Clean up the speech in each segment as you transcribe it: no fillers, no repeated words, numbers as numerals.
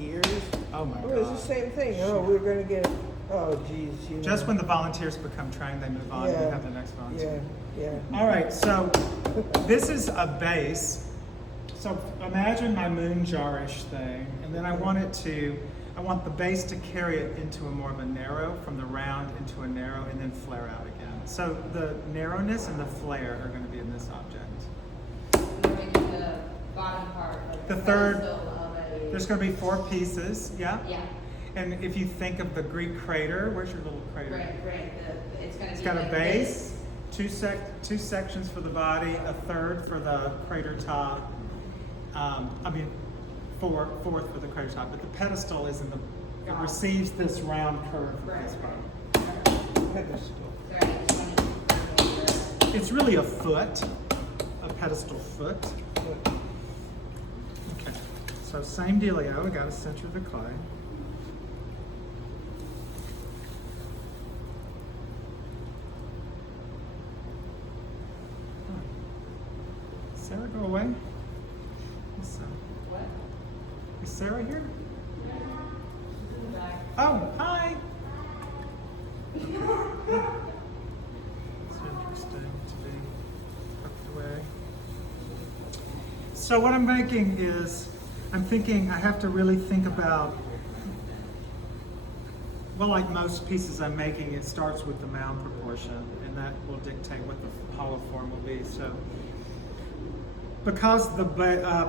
volunteers. Oh my Oh, it's the God. same thing. Oh, we're gonna get, oh geez, you know. Just when the volunteers become trained, they move on and Yeah. we have the next volunteer. Yeah. All right, so this is a base. So imagine my moon jar-ish thing, and then I want the base to carry it into a more of a narrow, from the round into a narrow, and then flare out again. So the narrowness and the flare are going to be in this object. We're making the bottom part of The third, pedestal of a. there's going to be 4 pieces, yeah? Yeah, And if you think of the Greek crater, where's your little crater? right, it's gonna be. It's got a like base, two sections for the body, a third for the crater top. Fourth for the crater top, but the pedestal is in the, it receives this round curve from this bottom. Pedestal. Sorry, I just wanted to- It's really a foot, a pedestal foot. Okay, so same dealio, we got to center the clay. Sarah, go away. What? Is Sarah here? She's in the back. Oh, hi. It's interesting to be tucked away. So what I'm making is, I'm thinking I have to really think about, well, like most pieces I'm making, it starts with the mound proportion, and that will dictate what the hollow form will be. So, because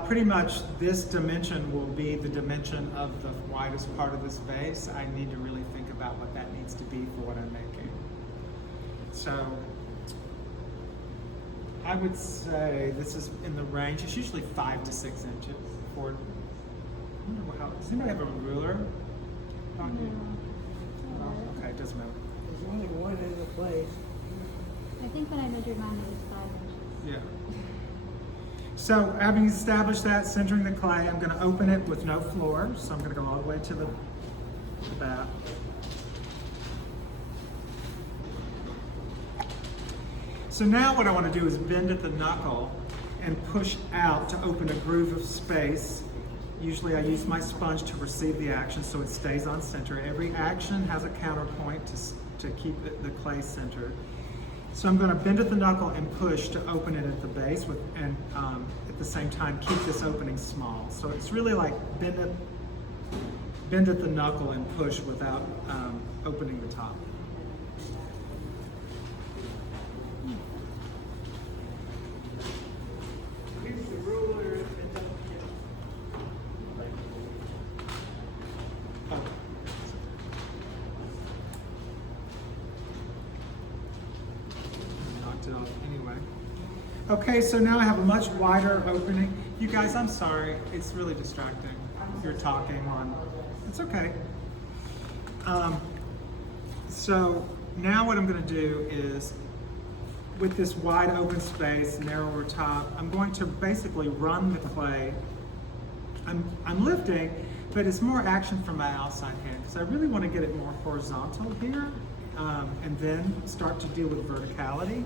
pretty much this dimension will be the dimension of the widest part of this vase, I need to really think about what that needs to be for what I'm making. So I would say this is in the range, it's usually 5 to 6 inches. I wonder how, does anybody have a ruler? Oh, okay, it doesn't matter. There's only one in the place. I think when I measured mine, it was 5 inches. Yeah. So having established that, centering the clay, I'm going to open it with no floor. So I'm going to go all the way to the back. So now what I want to do is bend at the knuckle and push out to open a groove of space. Usually I use my sponge to receive the action so it stays on center. Every action has a counterpoint to keep the clay centered. So I'm going to bend at the knuckle and push to open it at the base and at the same time keep this opening small. So it's really like bend at the knuckle and push without opening the top. Use the ruler and Oh. Knocked it off anyway. Okay, so now I have a much wider opening. You guys, I'm sorry. It's really distracting. You're talking on. It's okay. So now what I'm going to do is, with this wide open space, narrower top, I'm going to basically run the clay. I'm lifting, but it's more action from my outside hand because I really want to get it more horizontal here, and then start to deal with verticality.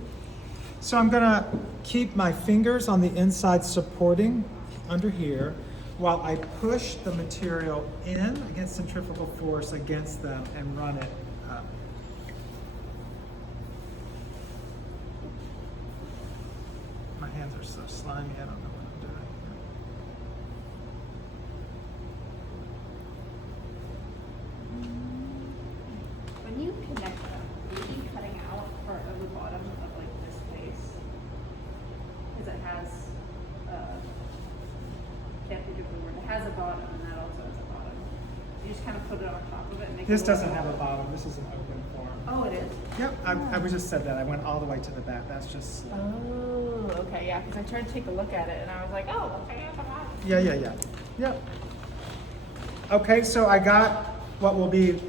So I'm going to keep my fingers on the inside supporting under here while I push the material in against centrifugal force against them and run it up. My hands are so slimy, I don't know what I'm doing. When you connect them, are you cutting out part of the bottom of like this face? Because it has, can't think of the word, it has a bottom and that also has a bottom. You just kind of put it on top of it and make This it doesn't have a bottom, this is an open form. Oh, it is? Yep, I just said that, I went all the way to the back, that's just slit. Oh, okay, yeah, because I tried to take a look at it and I was like, oh, okay, I have a bottom. Yeah. Yep. Okay, so I got what will be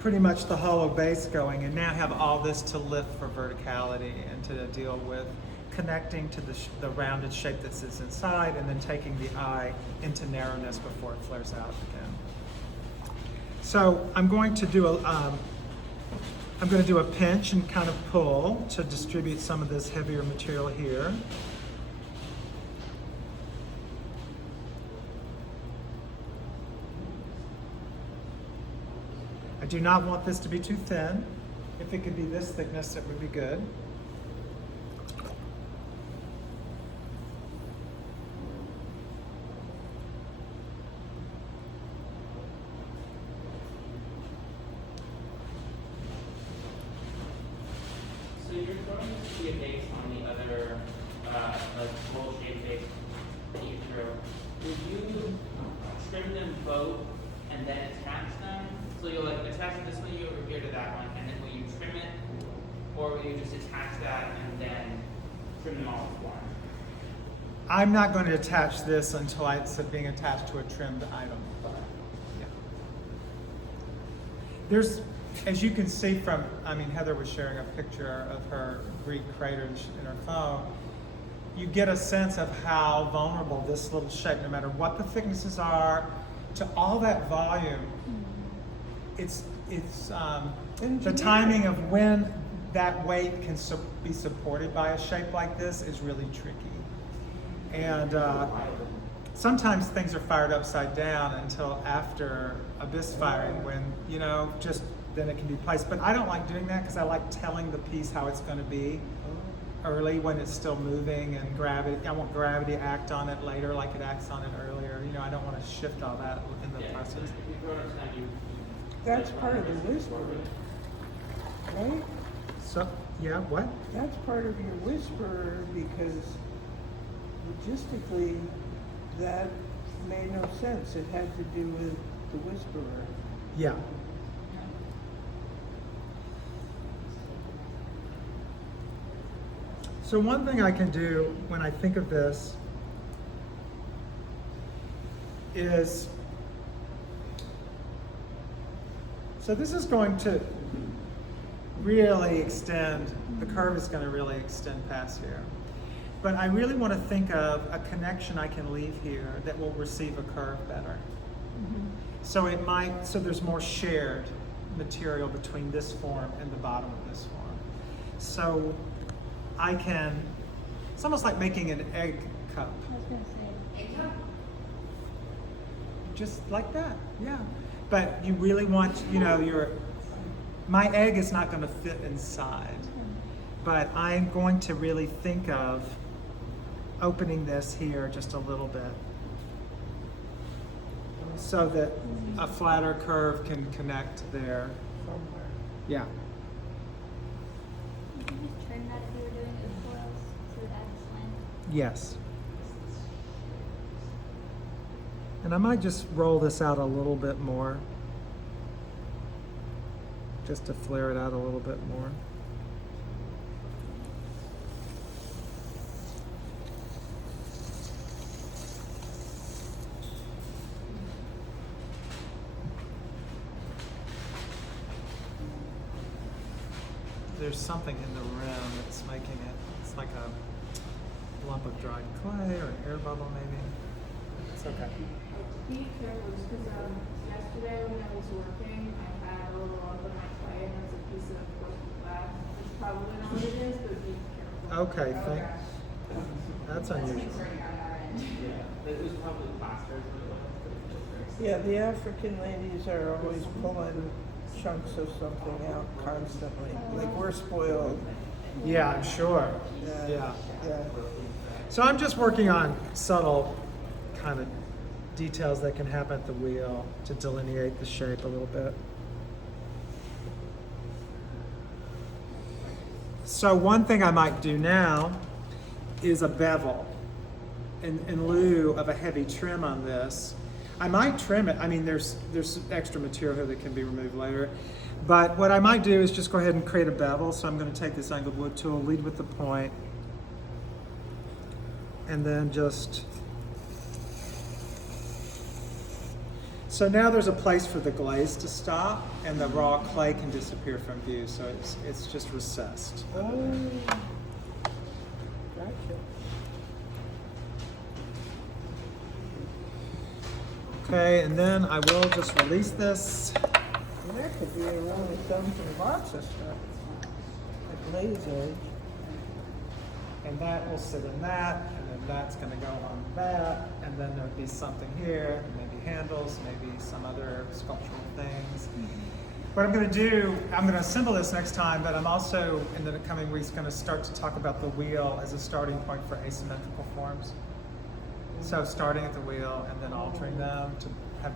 pretty much the hollow base going, and now I have all this to lift for verticality and to deal with connecting to the rounded shape that sits inside, and then taking the eye into narrowness before it flares out again. So I'm going to do a pinch and kind of pull to distribute some of this heavier material here. I do not want this to be too thin. If it could be this thickness, it would be good. So you're going to see a base on the other, like roll shaped base that you drew. Would you trim them both and then attach them? So you'll like attach this one you over here to that one, and then will you trim it? Or will you just attach that and then trim them all with one? I'm not going to attach this until it's being attached to a trimmed item. Yeah. There's, as you can see from, I mean, Heather was sharing a picture of her Greek crater in her phone. You get a sense of how vulnerable this little shape, no matter what the thicknesses are, to all that volume. It's the timing of when that weight can be supported by a shape like this is really tricky. And sometimes things are fired upside down until after abyss firing, when, you know, just then it can be placed. But I don't like doing that because I like telling the piece how it's going to be early when it's still moving, and gravity, I want gravity to act on it later like it acts on it earlier. You know, I don't want to shift all that in the process. That's part of the whisper, right? So, yeah, what? That's part of your whisper, because logistically, that made no sense. It had to do with the whisperer. Yeah. So one thing I can do when I think of this is, so this is going to really extend, the curve is going to really extend past here. But I really want to think of a connection I can leave here that will receive a curve better. So it might, so there's more shared material between this form and the bottom of this form. So I can, it's almost like making an egg cup. I was gonna say. Egg cup? Just like that, yeah. But you really want, you know, my egg is not going to fit inside. But I'm going to really think of opening this here just a little bit, so that a flatter curve can connect there. Somewhere. Yeah. You can just trim that if you were doing it with foils, so it adds length. Yes. And I might just roll this out a little bit more, just to flare it out a little bit more. There's something in the rim that's making it, it's like a lump of dried clay or an air bubble maybe. It's okay. Be careful, just because yesterday when I was working, I had a little lump of my clay and there's a piece of glass. It's probably not what it is, but be careful. Okay, that's That's unusual. concerning on our end. Yeah, it was probably plaster is what it was. Yeah, the African ladies are always pulling chunks of something out constantly. Like, we're spoiled. Yeah, I'm sure. Yeah. Yeah. So I'm just working on subtle kind of details that can happen at the wheel to delineate the shape a little bit. So one thing I might do now is a bevel in lieu of a heavy trim on this. I might trim it. I mean, there's extra material here that can be removed later. But what I might do is just go ahead and create a bevel. So I'm going to take this angled wood tool, lead with the point, and then just... So now there's a place for the glaze to stop, and the raw clay can disappear from view. So it's just recessed. Oh, gotcha. Okay, and then I will just release this. And that could be a really something, lots of stuff. A glaze edge. And that will sit in that, and then that's going to go on that, and then there'll be something here, maybe handles, maybe some other sculptural things. What I'm going to do, I'm going to assemble this next time, but I'm also in the coming weeks going to start to talk about the wheel as a starting point for asymmetrical forms. So starting at the wheel and then altering them to have